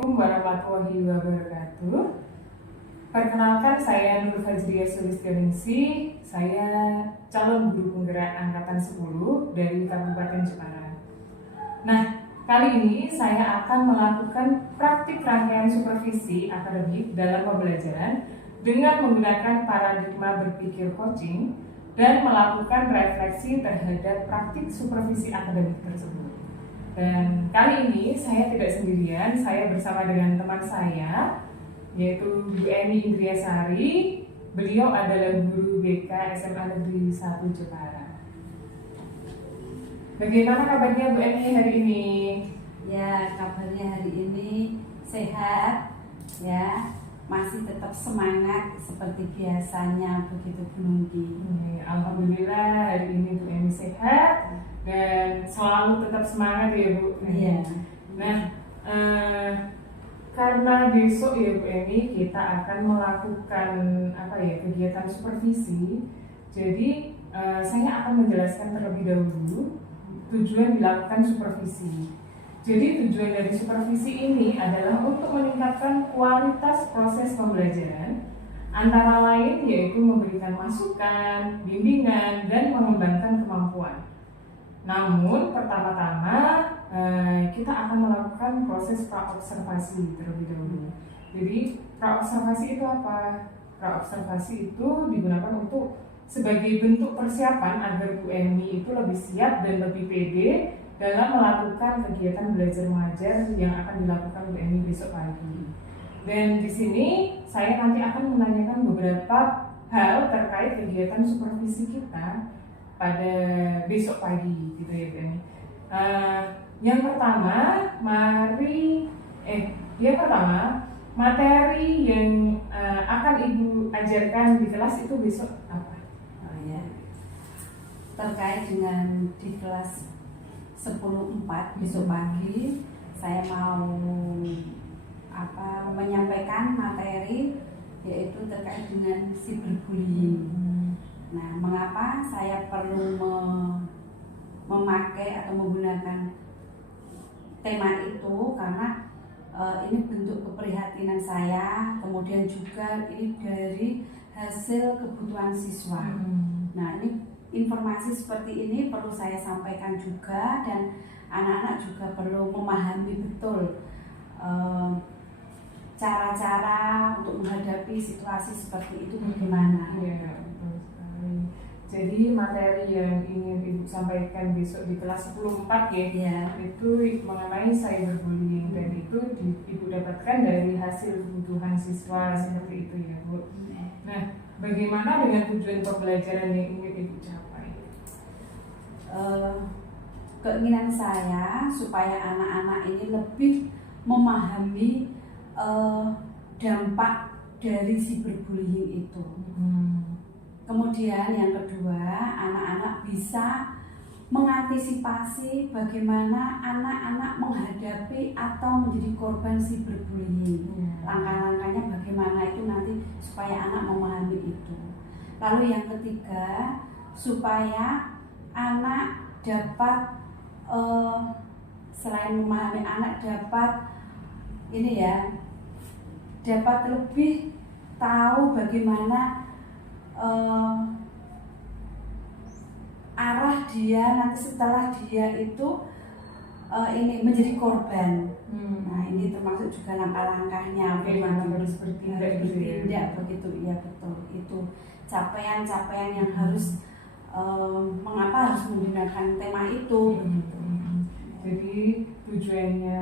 Assalamualaikum warahmatullahi wabarakatuh. Perkenalkan, saya Nur Fajriya Sulistioningsi. Saya calon guru penggerak angkatan 10 dari Kabupaten Jepara. Nah, kali ini saya akan melakukan praktik rangkaian supervisi akademik dalam pembelajaran dengan menggunakan paradigma berpikir coaching dan melakukan refleksi terhadap praktik supervisi akademik tersebut. Dan kali ini saya tidak sendirian, saya bersama dengan teman saya, yaitu Bu Eni Indriasari. Beliau adalah guru BK SMA Negeri 1 Jepara. Bagaimana kabarnya Bu Eni hari ini? Ya, kabarnya hari ini sehat, ya, masih tetap semangat seperti biasanya begitu Bu Nunggi. Alhamdulillah hari ini Bu Eni sehat dan selalu tetap semangat ya Bu. Iya. Nah, karena besok ya Bu Eni kita akan melakukan kegiatan supervisi. Jadi saya akan menjelaskan terlebih dahulu tujuan dilakukan supervisi. Jadi tujuan dari supervisi ini adalah untuk meningkatkan kualitas proses pembelajaran, antara lain yaitu memberikan masukan, bimbingan, dan mengembangkan kemampuan. Namun pertama-tama kita akan melakukan proses praobservasi terlebih dahulu. Jadi praobservasi itu apa? Praobservasi itu digunakan untuk sebagai bentuk persiapan agar Bu Eni itu lebih siap dan lebih pede dalam melakukan kegiatan belajar mengajar yang akan dilakukan Bu Eni besok pagi. Dan di sini saya nanti akan menanyakan beberapa hal terkait kegiatan supervisi kita pada besok pagi, gitu ya Bu Eni. Yang pertama, materi yang akan Ibu ajarkan di kelas itu besok apa? Oh ya, terkait dengan di kelas 10.4 besok pagi, saya mau menyampaikan materi yaitu terkait dengan cyberbullying. Nah, mengapa saya perlu memakai atau menggunakan tema itu? Karena ini bentuk keprihatinan saya, kemudian juga ini dari hasil kebutuhan siswa. Nah, ini informasi seperti ini perlu saya sampaikan juga, dan anak-anak juga perlu memahami betul cara-cara untuk menghadapi situasi seperti itu bagaimana. Ya, betul sekali. Jadi materi yang ingin Ibu sampaikan besok di kelas 10.4 ya, itu mengenai cyberbullying, dan itu Ibu dapatkan dari hasil kebutuhan siswa seperti itu ya Bu. Nah, bagaimana dengan tujuan pembelajaran yang ingin Ibu capai? Keinginan saya supaya anak-anak ini lebih memahami dampak dari cyberbullying itu. Kemudian yang kedua, anak-anak bisa mengantisipasi bagaimana anak-anak menghadapi atau menjadi korban cyberbullying. Langkah-langkahnya bagaimana itu nanti supaya anak memahami itu. Lalu yang ketiga, supaya anak dapat selain memahami, anak dapat dapat lebih tahu bagaimana arah dia nanti setelah dia itu ini menjadi korban. Nah, ini termasuk juga langkah-langkahnya Bagaimana harus bertindak begitu. Iya betul, itu capaian-capaian yang harus mengapa harus menggunakan tema itu. Jadi tujuannya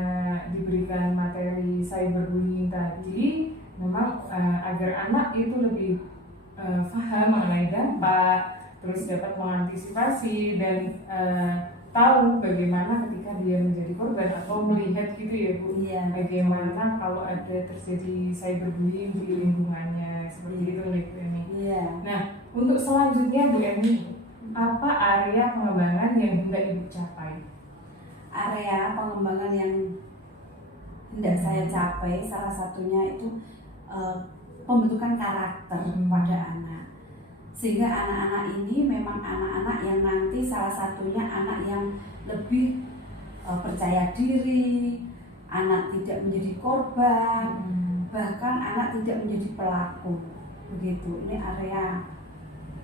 diberikan materi cyberbullying tadi memang agar anak itu lebih paham mengenai dampak, terus dapat mengantisipasi dan tahu bagaimana ketika dia menjadi korban atau melihat gitu ya Bu. Iya. Bagaimana kalau ada terjadi cyberbullying di lingkungannya seperti itu Bu Eni. Iya. Nah, untuk selanjutnya Bu Eni, apa area pengembangan yang hendak Ibu capai? Area pengembangan yang hendak saya capai salah satunya itu pembentukan karakter pada anak, sehingga anak-anak ini memang anak-anak yang nanti salah satunya anak yang lebih percaya diri, anak tidak menjadi korban, bahkan anak tidak menjadi pelaku. Begitu. Ini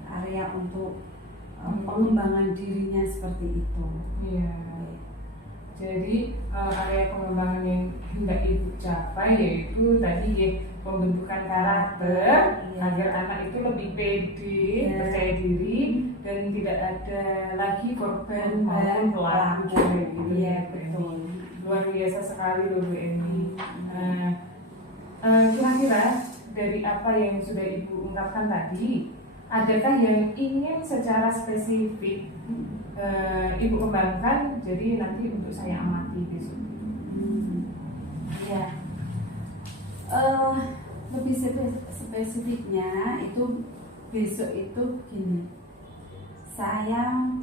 area untuk pengembangan dirinya seperti itu. Iya. Jadi area pengembangan yang hendak ibu capai yaitu tadi ya, pembentukan karakter agar anak itu lebih pede, percaya diri, dan tidak ada lagi korban maupun pelaku. Iya, betul. Luar biasa sekali loh Bu Eni. Kira-kira dari apa yang sudah ibu ungkapkan tadi, adakah yang ingin secara spesifik ibu kembangkan jadi nanti untuk saya amati besok? Ya, lebih spesifiknya itu besok itu gini, saya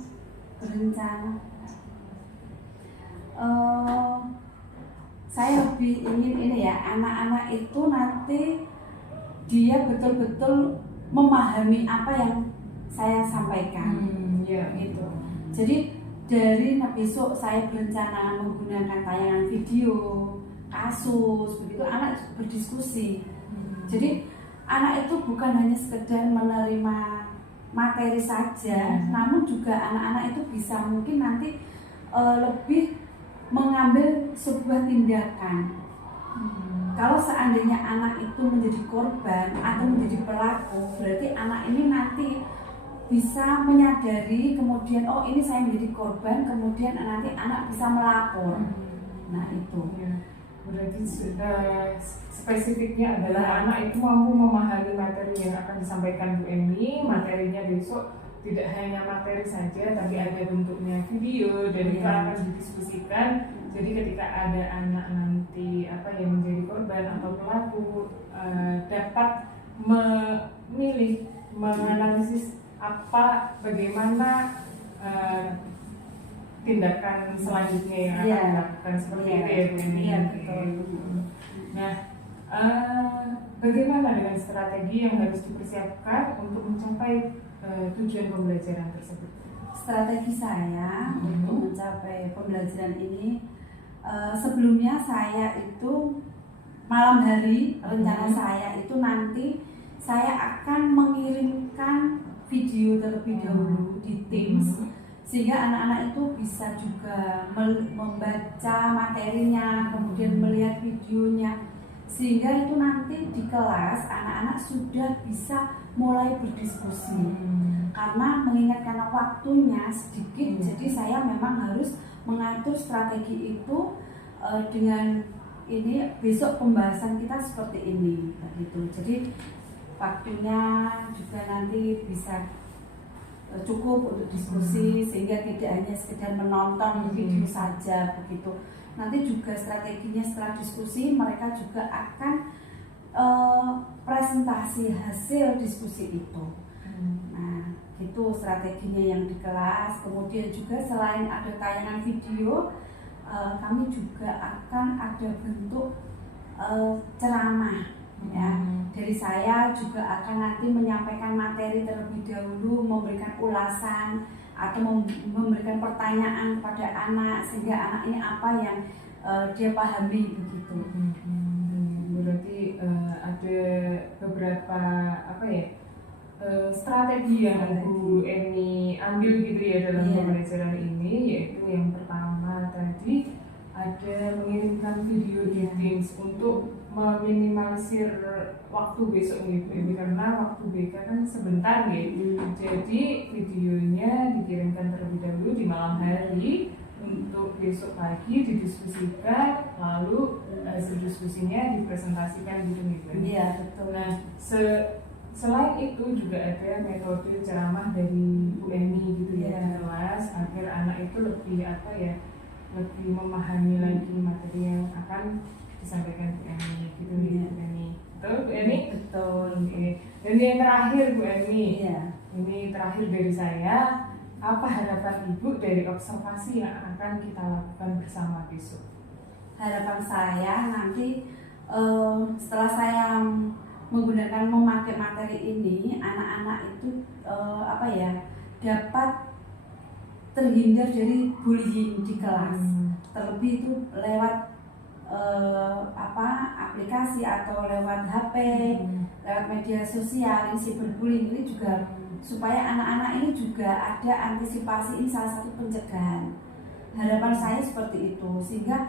berencana saya lebih ingin ini ya, anak-anak itu nanti dia betul-betul memahami apa yang saya sampaikan. Ya itu. Jadi dari besok saya berencana menggunakan tayangan video, kasus, begitu anak berdiskusi. Jadi anak itu bukan hanya sekedar menerima materi saja, namun juga anak-anak itu bisa mungkin nanti lebih mengambil sebuah tindakan. Kalau seandainya anak itu menjadi korban atau menjadi pelaku, berarti anak ini nanti bisa menyadari, kemudian oh ini saya menjadi korban, kemudian nanti anak bisa melapor. Nah itu. Berarti spesifiknya adalah anak itu mampu memahami materi yang akan disampaikan Bu Eni. Materinya besok tidak hanya materi saja, tapi ada bentuknya video dan itu akan didiskusikan. Jadi ketika ada anak nanti yang menjadi korban atau pelaku dapat memilih, menganalisis bagaimana tindakan selanjutnya yang akan dilakukan seperti itu ya Bu Eni. Betul. Nah, bagaimana dengan strategi yang harus dipersiapkan untuk mencapai tujuan pembelajaran tersebut? Strategi saya untuk mencapai pembelajaran ini, sebelumnya saya itu malam hari rencana saya itu nanti saya akan mengirimkan video terlebih dahulu di Teams sehingga anak-anak itu bisa juga membaca materinya, kemudian melihat videonya, sehingga itu nanti di kelas anak-anak sudah bisa mulai berdiskusi. Karena mengingat karena waktunya sedikit, jadi saya memang harus mengatur strategi itu dengan ini besok pembahasan kita seperti ini, gitu. Jadi waktunya juga nanti bisa cukup untuk diskusi sehingga tidak hanya sekedar menonton video saja begitu. Nanti juga strateginya setelah diskusi mereka juga akan presentasi hasil diskusi itu. Nah, itu strateginya yang di kelas. Kemudian juga selain ada tayangan video, kami juga akan ada bentuk ceramah. Ya, dari saya juga akan nanti menyampaikan materi terlebih dahulu, memberikan ulasan atau memberikan pertanyaan kepada anak sehingga anak ini apa yang dia pahami begitu. Berarti ada beberapa strategi yang Bu Eni ambil gitu ya dalam pembelajaran ini, yaitu yang pertama tadi ada mengirimkan video di Teams untuk meminimalisir waktu besok gitu, karena waktu BK kan sebentar gitu. Jadi videonya dikirimkan terlebih dahulu di malam hari untuk besok pagi didiskusikan, lalu hasil diskusinya dipresentasikan gitu. Iya, betul. Nah, selain itu juga ada metode ceramah dari Bu Eni gitu ya, jelas agar anak itu lebih lebih memahami lagi materi yang akan disampaikan Bu Eni gitu ya. Bu Eni. Betul Bu Eni? Betul. Oke. Dan yang terakhir Bu Eni. Iya. Ini terakhir dari saya. Apa harapan Ibu dari observasi yang akan kita lakukan bersama besok? Harapan saya nanti setelah saya memakai materi ini, anak-anak itu dapat terhindar dari bullying di kelas. Terlebih itu lewat aplikasi atau lewat HP, lewat media sosial, cyberbullying ini juga supaya anak-anak ini juga ada antisipasi, ini salah satu pencegahan. Harapan saya seperti itu, sehingga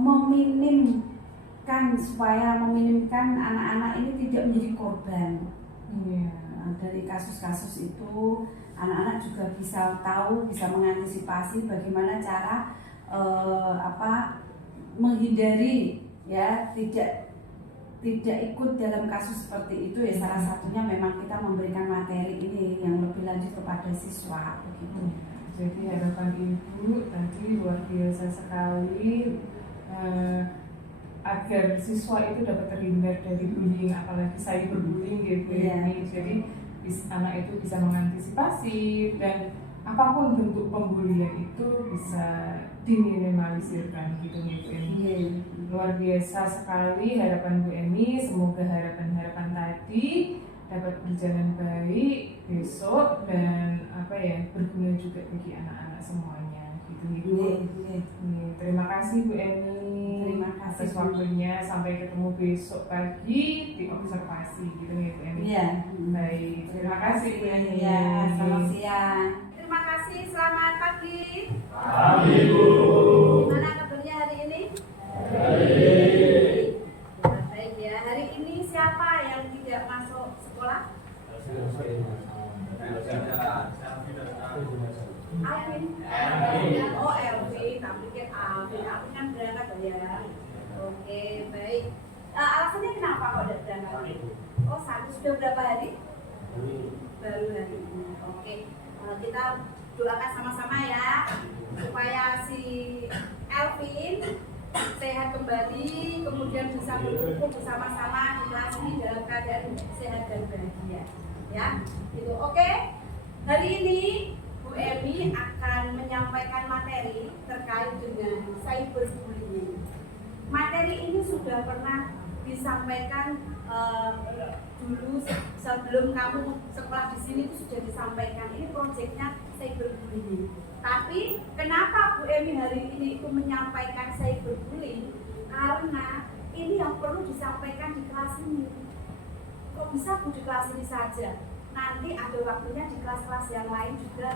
meminimkan anak-anak ini tidak menjadi korban. Dari kasus-kasus itu anak-anak juga bisa tahu, bisa mengantisipasi bagaimana cara menghindari ya tidak ikut dalam kasus seperti itu ya. Salah satunya memang kita memberikan materi ini yang lebih lanjut kepada siswa begitu. Jadi harapan Ibu tadi luar biasa sekali, agar siswa itu dapat terhindar dari bullying, apalagi cyberbullying gitu ya. Jadi anak itu bisa mengantisipasi dan apapun bentuk pembulian itu bisa diminimalisirkan gitu Bu Emi. Luar biasa sekali harapan Bu Emi. Semoga harapan-harapan tadi dapat berjalan baik besok dan berguna juga bagi anak-anak semuanya gitu Ibu. Terima kasih Bu Emi. Terima kasih atas waktunya. Sampai ketemu besok pagi di observasi gitu ya Bu Emi. Baik, terima kasih Bu Emi. Selamat siang. Terima kasih, selamat pagi. Pagi Bu. Gimana kabarnya hari ini? Baik. Baik ya. Hari ini siapa yang tidak masuk sekolah? Alvin. Oh, Elvin. Tak pikir Alvin. Alvin kan berangkat ya. Oke, baik. Alasannya kenapa kok tidak berangkat? Oh, sudah berapa hari? Baru hari ini. Oke. Kita doakan sama-sama ya supaya si Elvin sehat kembali, kemudian bisa berkumpul bersama-sama di kelas ini dalam keadaan sehat dan bahagia ya. Gitu. Oke. Hari ini Bu Emi akan menyampaikan materi terkait dengan cyberbullying. Materi ini sudah pernah disampaikan dulu sebelum kamu sekolah di sini itu sudah disampaikan. Ini proyeknya cyberbullying. Tapi kenapa Bu Emi hari ini itu menyampaikan cyberbullying? Karena ini yang perlu disampaikan di kelas ini. Kok bisa Bu di kelas ini saja? Nanti ada waktunya di kelas-kelas yang lain juga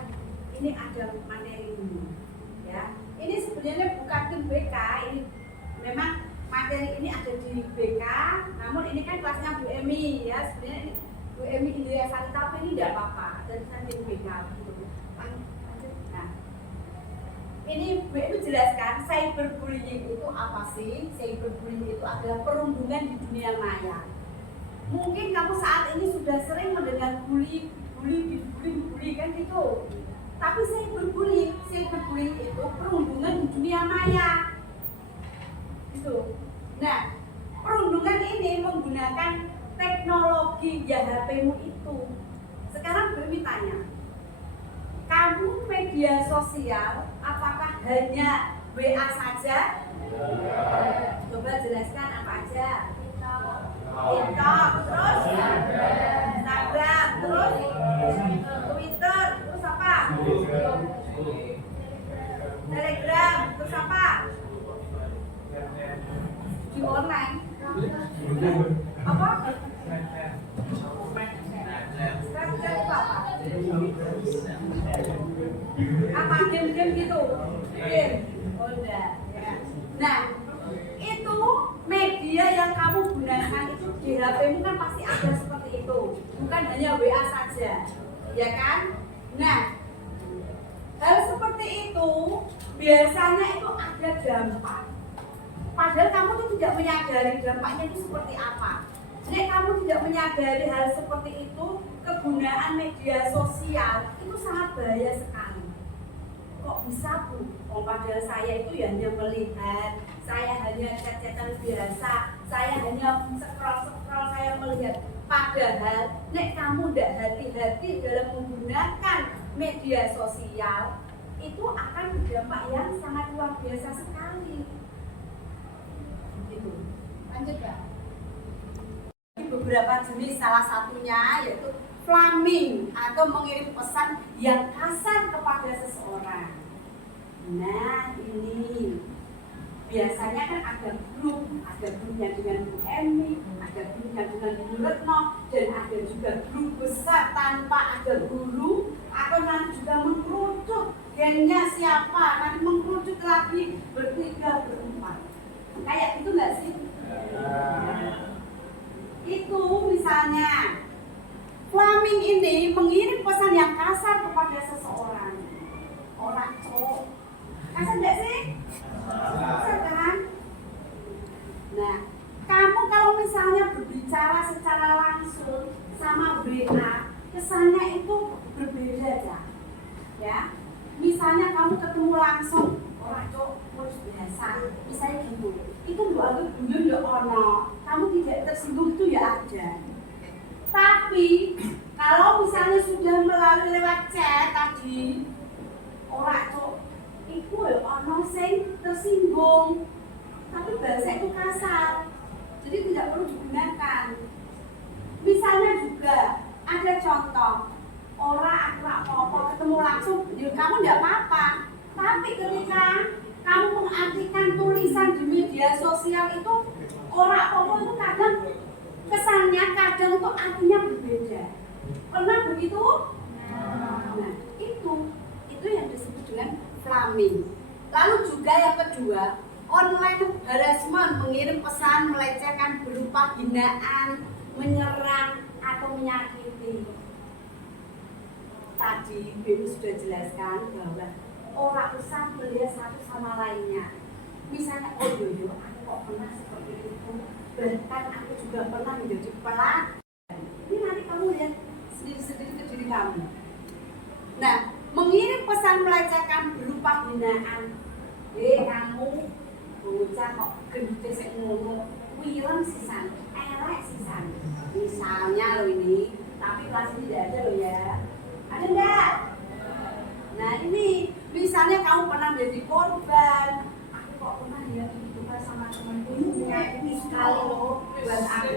ini ada materi ini. Ya, ini sebenarnya bukan tim BK. Ini memang materi ini ada di BK, namun ini kan kelasnya Bu Emi ya. Sebenarnya ini Bu Emi Indria Sari, tapi ini tidak apa-apa, dan tim BK gitu. Nah, ini Bu Emi jelaskan cyberbullying itu apa sih? Cyberbullying itu adalah perundungan di dunia maya. Mungkin kamu saat ini sudah sering mendengar bully kan gitu. Tapi cyberbullying itu perundungan di dunia maya. Gitu. Nah, perundungan ini menggunakan teknologi ya HP-mu itu. Sekarang Bumi tanya, kamu media sosial apakah hanya WA saja? Coba jelaskan apa aja. TikTok, terus Instagram, terus Twitter, terus apa? Telegram, terus apa? Di online apa? Snapchat itu apa? Apa game-game gitu? Game? Oh enggak ya. Nah, itu media yang kamu gunakan itu di HP-mu kan pasti ada seperti itu, bukan hanya WA saja, ya kan? Nah, hal seperti itu biasanya itu ada dampak. Padahal kamu tuh tidak menyadari dampaknya itu seperti apa. Nek kamu tidak menyadari hal seperti itu, kegunaan media sosial itu sangat bahaya sekali. Kok bisa Bu? Oh, padahal saya itu ya hanya melihat, saya hanya chat-chatan biasa, saya hanya scroll-scroll, saya melihat. Padahal nek kamu tidak hati-hati dalam menggunakan media sosial, itu akan berdampak yang sangat luar biasa sekali. Gitu. Lanjut ya. Beberapa jenis, salah satunya yaitu flaming atau mengirim pesan yang kasar kepada seseorang. Nah, ini biasanya kan ada grupnya dengan Bu Emi, ada grupnya dengan Bu Retno, dan ada juga grup besar tanpa ada guru, atau nanti juga mengkerucut gengnya siapa, nanti mengkerucut lagi bertiga berempat, kayak gitu nggak sih? Itu misalnya Flaming ini mengirim pesan yang kasar kepada seseorang, orang cowok, kasar nggak sih? Kasar kan? Nah, kamu kalau misalnya berbicara secara langsung sama WA, kesannya itu berbeda ya. Misalnya kamu ketemu langsung orang cowok terus biasa, misalnya gitu, itu doa guyon ya ono, kamu tidak tersinggung itu ya ada. Tapi kalau misalnya sudah melalui lewat chat tadi, orang cowok itu ya ono sing tersinggung, tapi bahasa itu kasar, jadi tidak perlu digunakan. Misalnya juga ada contoh orang apa ketemu langsung, ya kamu tidak apa-apa. Tapi ketika kamu mengartikan tulisan di media sosial itu, orang apa itu kadang kesannya kadang itu artinya berbeda. Pernah begitu? Nah, itu yang disebut dengan flaming. Lalu juga yang kedua, online harassment, mengirim pesan melecehkan berupa hinaan, menyerang atau menyakiti. Tadi Bim sudah jelaskan bahwa orang usah melihat satu sama lainnya. Misalnya, oh yo, aku kok pernah seperti itu. Bahkan aku juga pernah menjadi pelaku. Ini nanti kamu lihat sendiri-sendiri ke diri kamu. Nah, mengirim pesan melecehkan berupa hinaan. Kamu bocah kok gendut sik ngono, wireng sisan, elek sisan. Misalnya lo ini, tapi kelas ini tidak ada lo ya. Ada enggak? Nah ini, misalnya kamu pernah menjadi korban. Aku kok pernah ya ditukar sama temanku, ini sekali loh buat aku.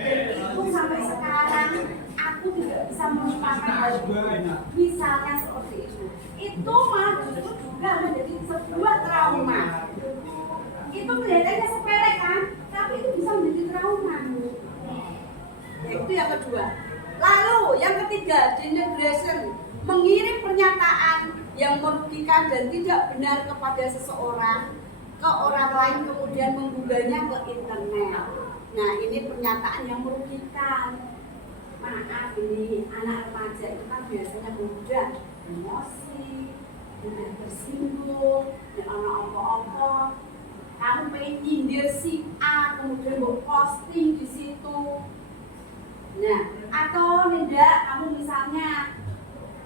Dan itu sampai sekarang aku tidak bisa melupakan hal itu. Misalnya seperti itu. Itu malah justru juga menjadi sebuah trauma. Itu kelihatannya sepele kan, tapi itu bisa menjadi trauma. Itu yang kedua. Lalu yang ketiga, denigration, mengirim pernyataan yang merugikan dan tidak benar kepada seseorang ke orang lain, kemudian menggugahnya ke internet. Nah, ini pernyataan yang merugikan. Maaf, ini anak remaja itu kan biasanya mudah emosi, mudah tersinggung, dan anak apa-apa. Kamu pengen nyindir si A, kemudian mau posting di situ. Nah, atau tidak kamu misalnya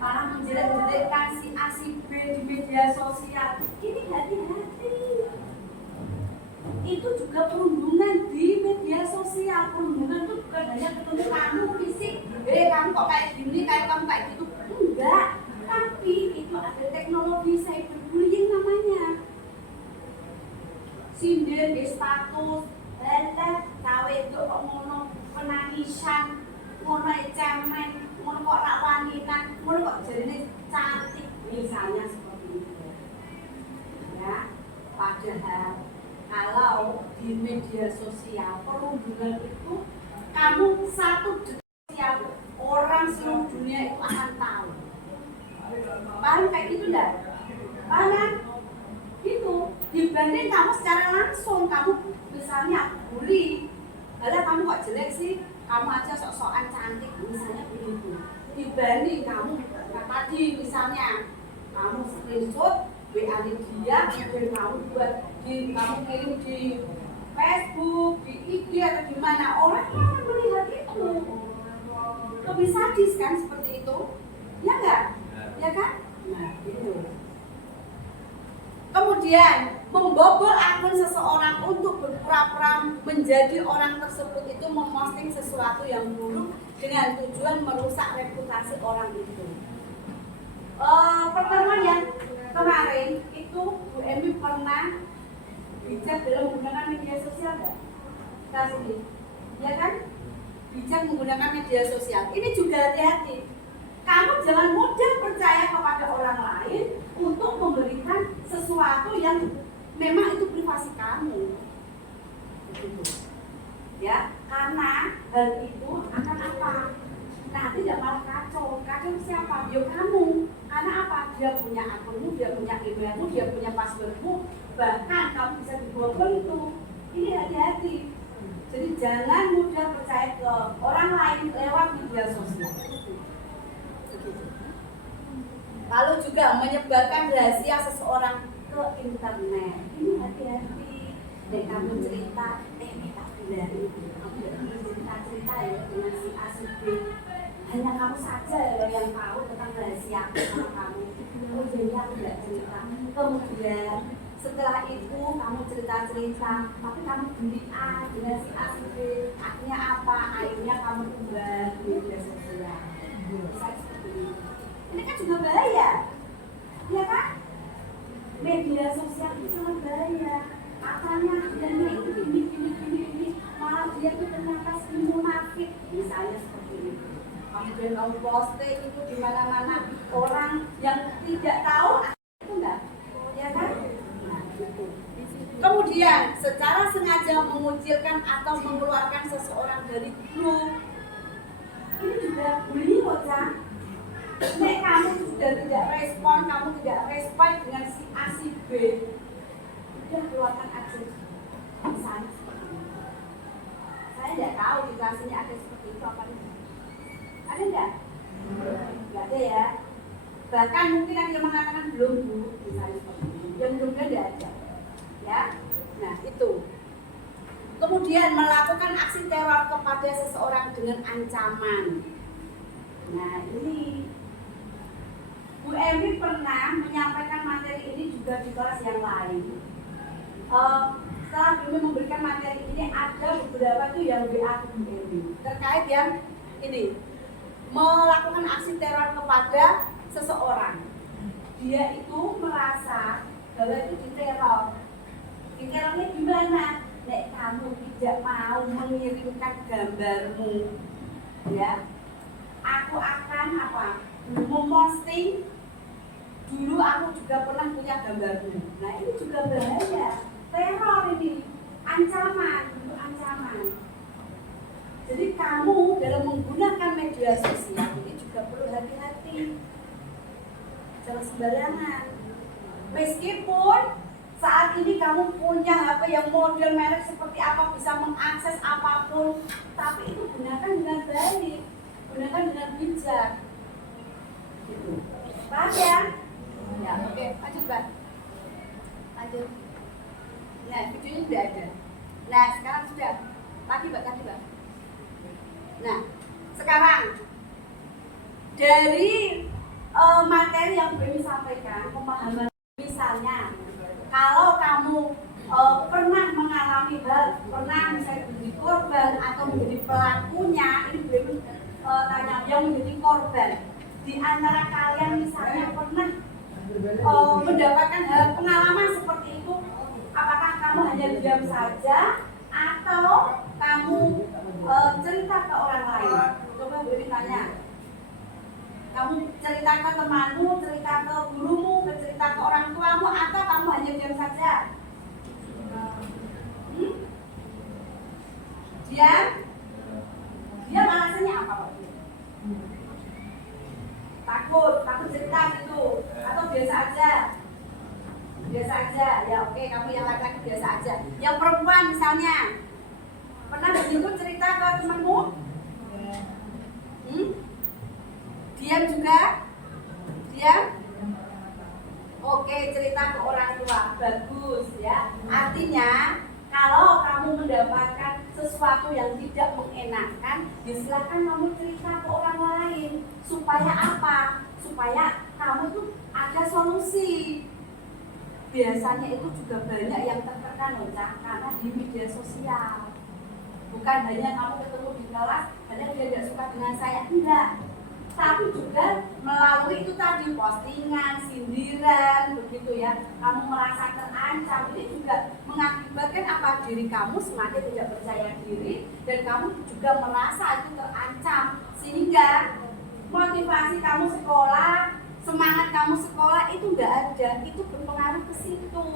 malah menjelek-jelekkan si A, si B di media sosial. Ini hati-hati. Itu juga perundungan di media sosial. Perundungan itu bukan hanya ketemu kamu fisik, kamu kok kayak gini, kamu kayak gitu. Enggak, tapi itu ada teknologi cyberbullying namanya. Sindir di status, cawe itu kok ngono penangisan, ngono cemen, ngono kok rak wanitan, ngono kok jarine cantik, misalnya seperti itu. Ya, padahal kalau di media sosial perundungan itu kamu satu detik orang seluruh dunia itu akan tahu. Paham kayak gitu enggak? Paham kan? Itu dibanding kamu secara langsung, kamu misalnya bully, padahal kamu kok jelek sih, kamu aja sok-sokan cantik, misalnya begitu. Dibanding kamu tadi misalnya kamu screenshot WA dia, kemudian kamu buat kamu kirim di Facebook, di IG atau di mana, orang akan melihat itu. Lebih sadis kan seperti itu, ya enggak? Ya kan? Nah itu. Kemudian membobol akun seseorang untuk berpura-pura menjadi orang tersebut itu memposting sesuatu yang buruk dengan tujuan merusak reputasi orang itu. Pertemuan yang kemarin itu Bu Emi pernah bijak dalam menggunakan media sosial nggak? Kasih, ya kan? Bijak menggunakan media sosial. Ini juga hati-hati. Kamu jangan mudah percaya kepada orang lain untuk memberikan sesuatu yang memang itu pribadi memotivasi kamu. Begitu. Ya, karena hal itu akan apa? Nanti tidak malah kacau. Kacau siapa? Ya kamu. Karena apa? Dia punya akunmu, dia punya emailmu, dia punya passwordmu, bahkan kamu bisa dibobol itu. Ini hati-hati. Jadi jangan mudah percaya ke orang lain lewat media sosial. Lalu juga menyebarkan rahasia seseorang ke internet. Ini hati-hati. Dan kamu cerita, ini tak benar. Kamu cerita ya dengan si A si B. Hanya kamu saja yang tahu tentang rahasia sama kamu. Oh jadi aku tidak cerita. Kemudian setelah itu kamu cerita-cerita, tapi kamu beli A dengan si A si B. Akhirnya apa? Akhirnya kamu umbar di media sosial. Bisa seperti ini. Ini kan juga bahaya, ya kan? Media sosial itu sangat bahaya. Katanya dia ini, malah dia itu ternyata munafik. Misalnya seperti ini. Kemudian kamu posting itu di mana-mana, orang yang tidak tahu itu enggak, ya kan? Nah, itu. Kemudian secara sengaja mengucilkan atau mengeluarkan seseorang dari grup. Ini juga bullying loh, Cak. Nek kamu sudah tidak respon, kamu tidak respon dengan si A si B, udah keluarkan aja. Misalnya seperti ini. Saya tidak tahu situasinya ada seperti itu apa enggak. Ada enggak? Enggak ada ya. Bahkan mungkin ada yang mengatakan belum bu, misalnya seperti ini. Yang mudah-mudahan tidak ada. Ya. Nah itu. Kemudian melakukan aksi teror kepada seseorang dengan ancaman. Nah ini Bu Emi pernah menyampaikan materi ini juga di kelas yang lain. Setelah belum memberikan materi ini, ada beberapa tuh yang WA Bu Emi terkait yang ini melakukan aksi teror kepada seseorang. Dia itu merasa bahwa itu diteror. Diterornya gimana? Nek kamu tidak mau mengirimkan gambarmu, ya, aku akan apa? Memposting. Dulu aku juga pernah punya gambarmu. Nah ini juga bahaya. Teror ini, ancaman, itu ancaman. Jadi kamu dalam menggunakan media sosial ini juga perlu hati-hati. Jangan sembarangan. Meskipun saat ini kamu punya HP yang model merek seperti apa, bisa mengakses apapun, tapi itu gunakan dengan baik, gunakan dengan bijak. Gitu. Paham ya? Ya, oke, lanjut Mbak. Lanjut. Nah, videonya sudah ada. Nah, sekarang sudah. Tadi Mbak. Nah, sekarang dari materi yang Bemi sampaikan, pemahaman misalnya, kalau kamu pernah mengalami hal, pernah misalnya menjadi korban atau menjadi pelakunya, ini Bemi tanya yang menjadi korban. Di antara kalian misalnya pernah mendapatkan hal pengalaman seperti itu, apakah kamu hanya diam saja atau kamu cerita ke orang lain? Coba Bumi tanya. Kamu cerita ke temanmu, cerita ke gurumu, cerita ke orang tuamu, atau kamu hanya diam saja? Diam? Dia alasannya apa? Takut cerita gitu, atau biasa aja? Biasa aja, ya oke, kamu yang laki-laki biasa aja. Yang perempuan misalnya, pernah begitu cerita ke temanmu? Diam juga? Diam? Oke, cerita ke orang tua, bagus ya. Artinya, kalau kamu mendapatkan sesuatu yang tidak mengenakan, silahkan kamu cerita ke orang lain. Supaya apa? Supaya kamu tuh ada solusi. Biasanya itu juga banyak yang tertekan loh, karena di media sosial. Bukan hanya kamu ketemu di kelas, hanya dia tidak suka dengan saya, enggak. Tapi juga melalui itu tadi postingan, sindiran, begitu ya. Kamu merasa terancam, ini juga mengakibatkan apa? Diri kamu semakin tidak percaya diri dan kamu juga merasa itu terancam, sehingga motivasi kamu sekolah, semangat kamu sekolah itu enggak ada, itu berpengaruh ke situ.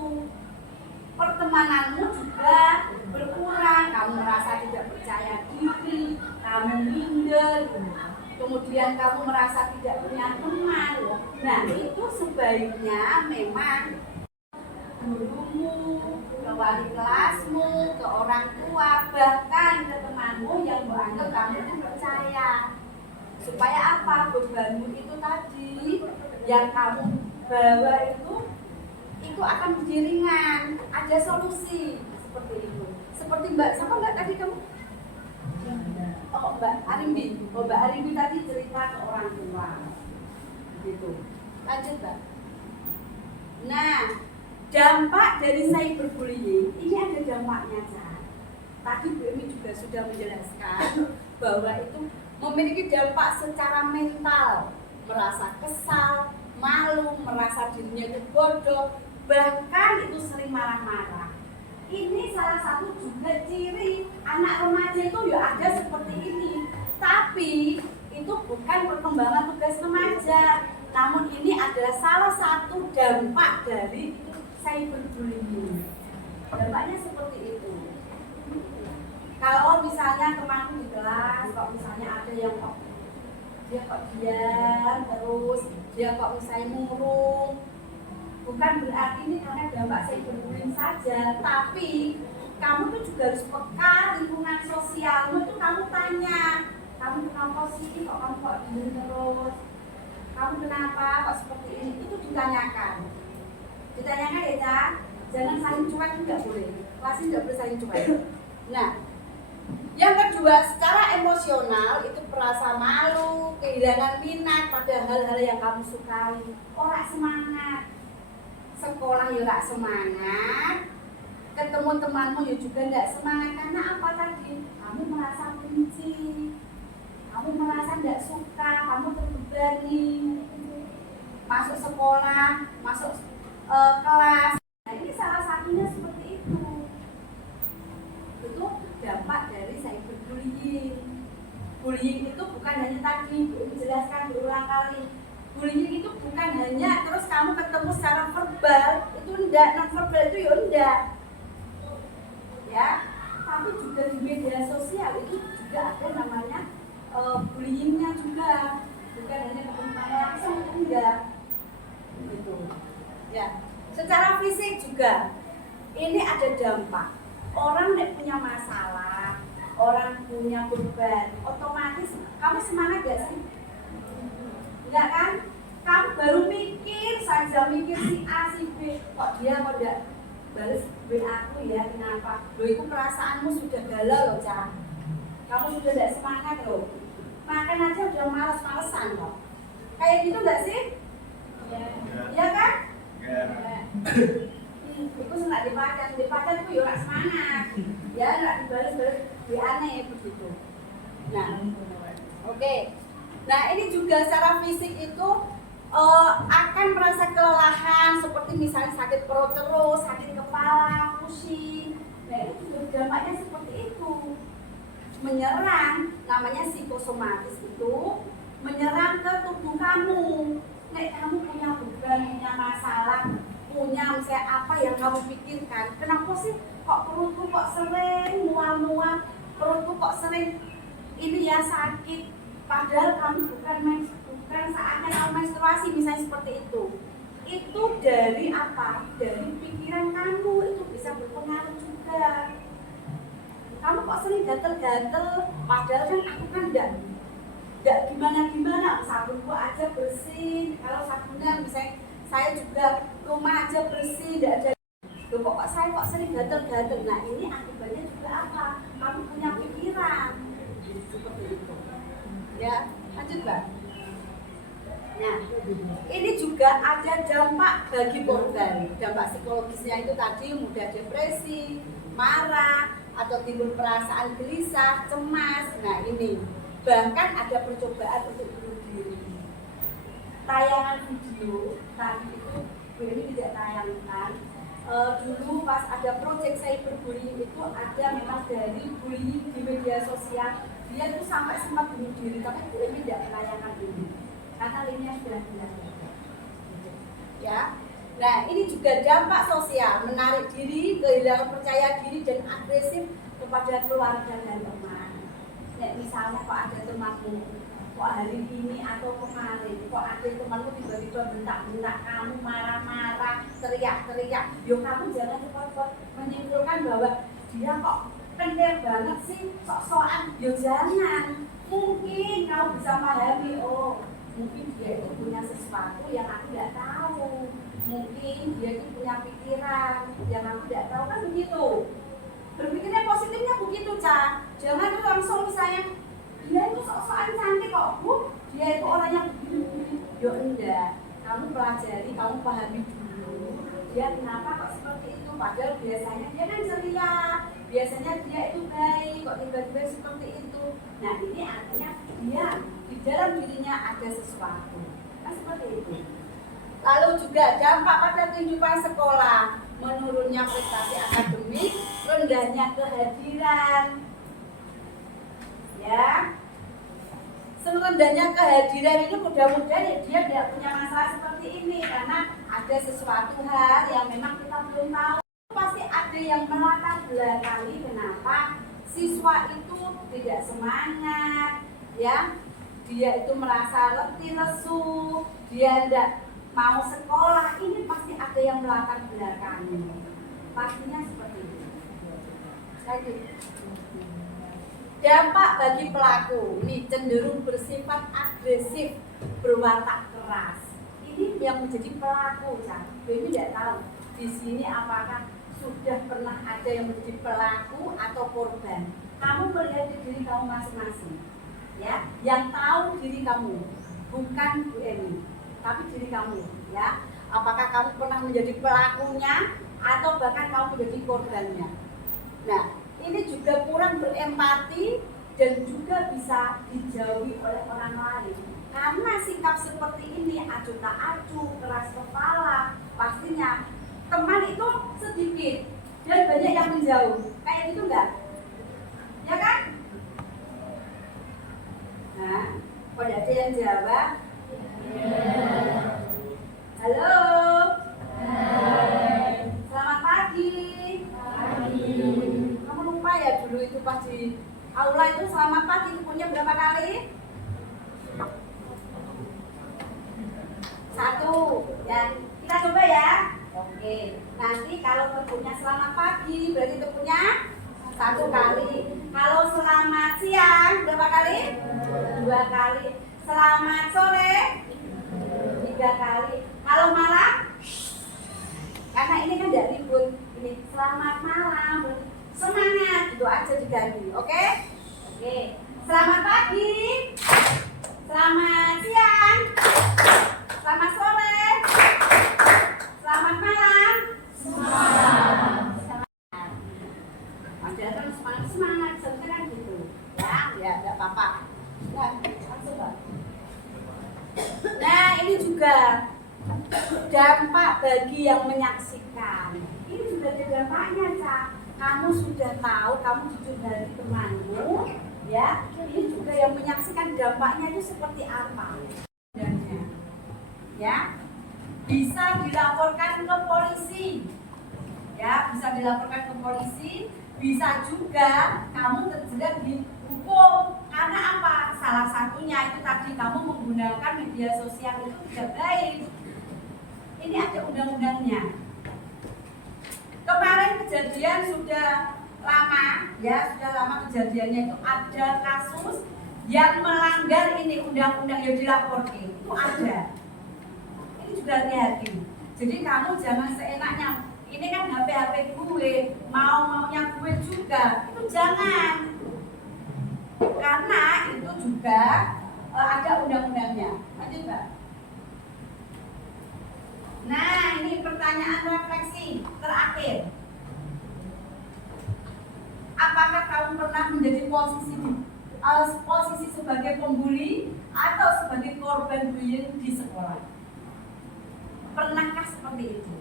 pertemananmu juga berkurang, kamu merasa tidak percaya diri, kamu minder, kemudian kamu merasa tidak punya teman. Nah, itu sebaiknya memang gurumu, ke wali kelasmu, ke orang tua, bahkan ke temanmu yang menganggap kamu itu percaya. Supaya apa? Bebanmu itu tadi yang kamu bawa itu akan menjadi ringan. Ada solusi seperti itu. Seperti siapa Mbak tadi kamu? Oh, Mbak Arimbi. Oh, Mbak Arimbi tadi cerita ke orang tua. Gitu. Lanjut, Mbak. Nah, dampak dari cyberbullying ini ada dampaknya, Cak. Tadi Bu Emi juga sudah menjelaskan bahwa itu memiliki dampak secara mental, merasa kesal, malu, merasa dirinya itu bodoh, bahkan itu sering marah-marah. Ini salah satu juga ciri anak remaja itu ya ada seperti ini. Tapi itu bukan perkembangan tugas remaja, namun ini adalah salah satu dampak dari cyberbullying. Dampaknya seperti itu. Kalau misalnya temanku di kelas, kalau misalnya ada yang dia kok diam terus, dia kok misalnya murung, bukan berarti ini karena dampak cyberbullying saja, tapi kamu tuh juga harus peka lingkungan sosialmu itu kamu tanya, kamu kenapa sih kok kamu kok diam terus, kamu kenapa kok seperti ini, itu ditanyakan ya Cak, jangan saling cuek, nggak boleh, pasti nggak boleh saling cuek. Nah, yang kedua, secara emosional itu merasa malu, kehilangan minat pada hal-hal yang kamu sukai, orang semangat, sekolah ya nggak semangat, ketemu temanmu ya juga nggak semangat, karena apa tadi? Kamu merasa benci, kamu merasa nggak suka, kamu terbebani, masuk sekolah, masuk kelas. Nah, ini salah satunya seperti itu. Itu dampak dari cyberbullying. Bullying itu bukan hanya tadi dijelaskan berulang kali. Bullying itu bukan hanya terus kamu ketemu secara verbal, itu enggak, non verbal itu ya enggak. Ya, tapi juga di media sosial itu juga ada namanya bullyingnya juga, bukan hanya ketemu langsung, itu enggak. Gitu. Ya, secara fisik juga ini ada dampak. Orang yang punya masalah, orang punya beban, otomatis kamu semangat gak sih? Enggak kan? Kamu baru mikir saja, mikir si A, si B, kok dia kok enggak balas WA aku ya, kenapa? Loh, itu perasaanmu sudah galau loh, Cak. Kamu sudah tidak semangat loh. Makan aja udah males-malesan loh. Kayak gitu enggak sih? Iya kan? Itu nggak dipakai itu ya nggak semangat, ya nggak dibalas-balas aneh begitu. Nah, oke. Nah, ini juga secara fisik itu akan merasa kelelahan, seperti misalnya sakit perut terus, sakit kepala, pusing. Nah, itu juga dampaknya seperti itu. Menyerang, namanya psikosomatis itu menyerang ke tubuh kamu. Nek kamu punya beban, punya masalah, punya misalnya apa yang kamu pikirkan, kenapa sih kok perutku kok sering mual-mual, perutku kok sering ini ya sakit, padahal kamu bukan saatnya kamu menstruasi, misalnya seperti itu dari apa? Dari pikiran kamu, itu bisa berpengaruh juga. Kamu kok sering gatel-gatel, padahal kan aku kan enggak gimana-gimana, sabunku aja bersih, kalau sabunnya misalnya saya juga rumah aja bersih, tidak ada. Loh, kok saya kok sering gatel-gatel. Nah, ini akibatnya juga apa? Kamu punya pikiran seperti itu. Ya, lanjut Mbak. Nah, ini juga ada dampak bagi korban. Dampak psikologisnya itu tadi mudah depresi, marah, atau timbul perasaan gelisah, cemas. Nah, ini bahkan ada percobaan untuk bunuh diri. Tayangan video tadi itu ini tidak tayangkan. Dulu pas ada proyek cyberbullying itu ada memang dari bullying di media sosial, dia itu sampai sempat bunuh diri, tapi ini tidak menayangkan ini karena linknya sudah hilang. Ya, Nah, ini juga dampak sosial, menarik diri, kehilangan percaya diri dan agresif kepada keluarga dan teman. Nah, misalnya kok ada temanmu, kok hari ini atau kemarin, kok ada temanmu tiba-tiba bentak-bentak kamu, marah-marah, teriak-teriak, yo kamu jangan cepat-cepat menyimpulkan bahwa dia kok kendor banget sih, sok-sokan, yo jangan. Mungkin kamu bisa memahami, oh mungkin dia itu punya sesuatu yang aku tidak tahu. Mungkin dia itu punya pikiran yang aku tidak tahu, kan begitu. Berpikirnya positifnya begitu, Ca. Jangan tuh langsung misalnya dia itu sok-sokan cantik kok, Bu. Dia itu orang yang begini. Yo enggak. Kamu pelajari, kamu pahami dulu. Dia kenapa kok seperti itu? Padahal biasanya dia kan ceria. Biasanya dia itu baik, kok tiba-tiba seperti itu. Nah, ini artinya dia di dalam dirinya ada sesuatu. Kan seperti itu. Lalu juga dampak pada kehidupan sekolah, menurunnya prestasi akademik, rendahnya kehadiran. Ya, serendahnya kehadiran itu mudah-mudahan ya dia tidak punya masalah seperti ini karena ada sesuatu hal yang memang kita belum tahu. Pasti ada yang melatar belakangi kenapa siswa itu tidak semangat, ya, dia itu merasa letih lesu, dia tidak mau sekolah, ini pasti ada yang melatar belakangi. Pastinya seperti itu. Lagi. Dampak bagi pelaku ini cenderung bersifat agresif, berwatak keras. Ini yang menjadi pelaku, Cak. Ini tidak tahu di sini apakah sudah pernah ada yang menjadi pelaku atau korban. Kamu melihat diri kamu masing-masing, ya. Yang tahu diri kamu, bukan Bu Eni, tapi diri kamu, ya. Apakah kamu pernah menjadi pelakunya atau bahkan kamu menjadi korbannya? Nah, ini juga kurang berempati dan juga bisa dijauhi oleh orang lain. Karena sikap seperti ini, acuh tak acuh, keras kepala, pastinya teman itu sedikit dan banyak yang menjauh. Kayak gitu enggak? Ya kan? Nah, pada ada yang jawab? Halo. Selamat pagi. Kamu lupa ya dulu itu pas di aula itu selamat pagi punya berapa kali? 1. Ya, kita coba ya. Oke. Nanti kalau tepunya selamat pagi berarti tepunya 1 kali. Kalau selamat siang berapa kali? 2 kali. Selamat sore 3 kali. Kalau malam, karena ini kan tidak ribut, ini selamat malam, semangat, itu aja diganti, oke? Oke. Selamat pagi, selamat siang, selamat sore, selamat malam, semangat. Padahal kan semangat, sebenarnya kan gitu, ya, tidak apa-apa. Nah, langsung Pak. Nah, ini juga dampak bagi yang menyaksikan. Ini juga ada dampaknya, Cak. Kamu sudah tahu, kamu jujur dari temanmu, ya. Ini juga yang menyaksikan dampaknya itu seperti apa. Ya, bisa dilaporkan ke polisi. Ya, bisa dilaporkan ke polisi. Bisa juga kamu terjerat di hukum. Karena apa? Salah satunya itu tadi kamu menggunakan media sosial itu tidak baik. Ini ada undang-undangnya. Kemarin kejadian sudah lama, ya sudah lama kejadiannya itu ada kasus yang melanggar ini undang-undang yang dilaporkan itu ada. Ini juga hati-hati. Jadi kamu jangan seenaknya. Ini kan HP gue, maunya gue juga. Itu jangan. Karena itu juga ada undang-undangnya. Lanjut, Mbak. Nah, ini pertanyaan refleksi terakhir. Apakah kamu pernah menjadi posisi sebagai pembuli atau sebagai korban bullying di sekolah? Pernahkah seperti itu?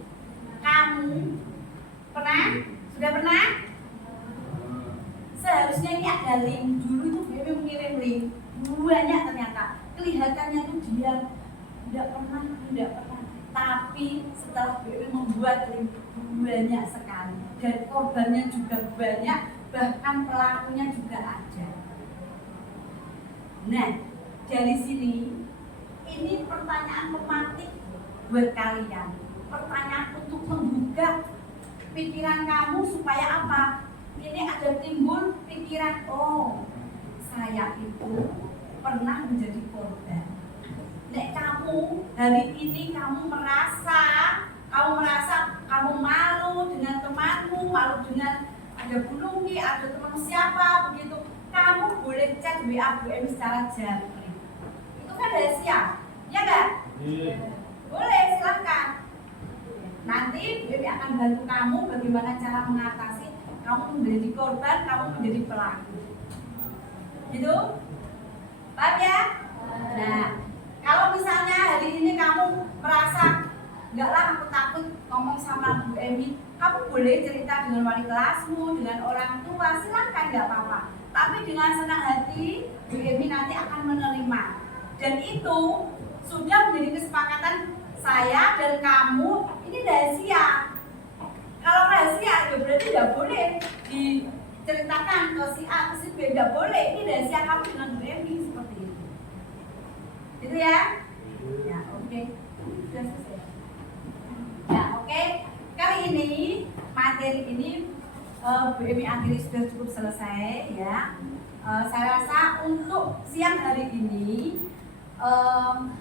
Kamu pernah? Sudah pernah? Seharusnya ini ada link. Dulu itu BB mengirim link. Banyak ternyata. Kelihatannya itu dia tidak pernah. Tapi setelah Bu Emi membuat banyak sekali dan korbannya juga banyak, bahkan pelakunya juga ada. Nah, dari sini ini pertanyaan pematik buat kalian. Pertanyaan untuk menggugah pikiran kamu supaya apa? Ini ada timbul pikiran, oh saya itu pernah menjadi korban. Nek kamu hari ini kamu merasa kamu malu dengan temanmu, malu dengan ada Bulungi, ada teman siapa begitu, kamu boleh cek WA Bu Emi secara jari. Itu kan rahasia, ya enggak? Boleh, silakan. Nanti Bu Emi akan bantu kamu bagaimana cara mengatasi kamu menjadi korban, kamu menjadi pelaku. Gitu? Paham ya? Nah, kalau misalnya hari ini kamu merasa enggaklah aku takut ngomong sama Bu Emi, kamu boleh cerita dengan wali kelasmu, dengan orang tua, silakan, enggak apa-apa. Tapi dengan senang hati Bu Emi nanti akan menerima. Dan itu sudah menjadi kesepakatan saya dan kamu, ini rahasia. Kalau rahasia ya berarti tidak boleh diceritakan ke si A, ke si B, tidak boleh. Ini rahasia kamu dengan Bu Emi seperti itu. Gitu ya? Ya, oke. Sudah selesai. Ya, oke. Kali ini materi ini Bu Emi akhiri sudah cukup selesai ya. Saya rasa untuk siang hari ini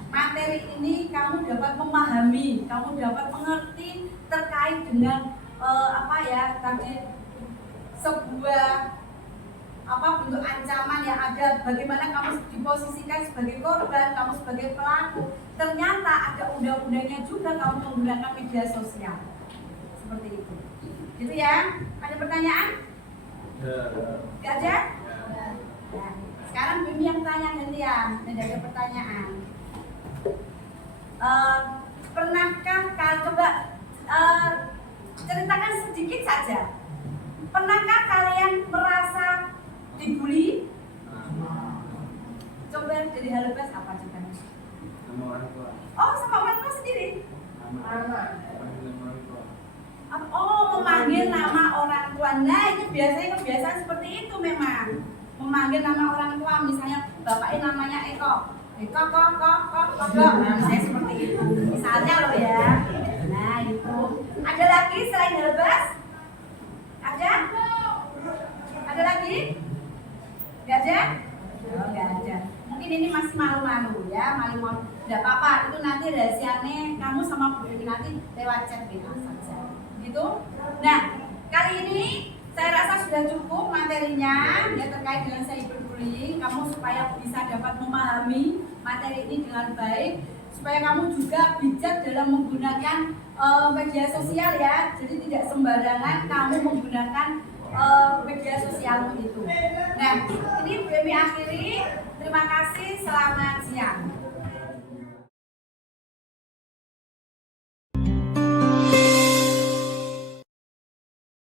materi ini kamu dapat memahami, kamu dapat mengerti terkait dengan tadi sebuah bentuk ancaman yang ada, bagaimana kamu diposisikan sebagai korban, kamu sebagai pelaku. Ternyata ada undang-undangnya juga kamu menggunakan media sosial. Seperti itu. Gitu ya? Ada pertanyaan? Gak ada? Nah, sekarang Bimi yang tanya gantian, tidak ada pertanyaan. Pernahkah kalian coba ceritakan sedikit saja? Pernahkah kalian merasa dibully? Coba jadi halebas apa ceritanya? Sama orang tua. Oh, sama orang tua sendiri? Oh, memanggil nama orang tua. Nah, itu biasanya kebiasaan seperti itu memang. Memanggil nama orang tua, misalnya bapaknya namanya Eko. Eko, kok. Nah, saya seperti itu. Misalnya loh ya. Nah, itu. Ada lagi selain halebas? Ada? Ada lagi? Gak ada? Oh, gak ada. Mungkin ini masih malu-malu ya, malu-malu. Tidak apa-apa, itu nanti rahasianya kamu sama Bu Emi nanti lewat chat WA saja. Gitu. Nah, kali ini saya rasa sudah cukup materinya ya terkait dengan cyberbullying. Kamu supaya bisa dapat memahami materi ini dengan baik, supaya kamu juga bijak dalam menggunakan media sosial ya. Jadi tidak sembarangan kamu menggunakan media sosial itu. Nah, ini Bu Emi akhiri. Terima kasih, selamat siang.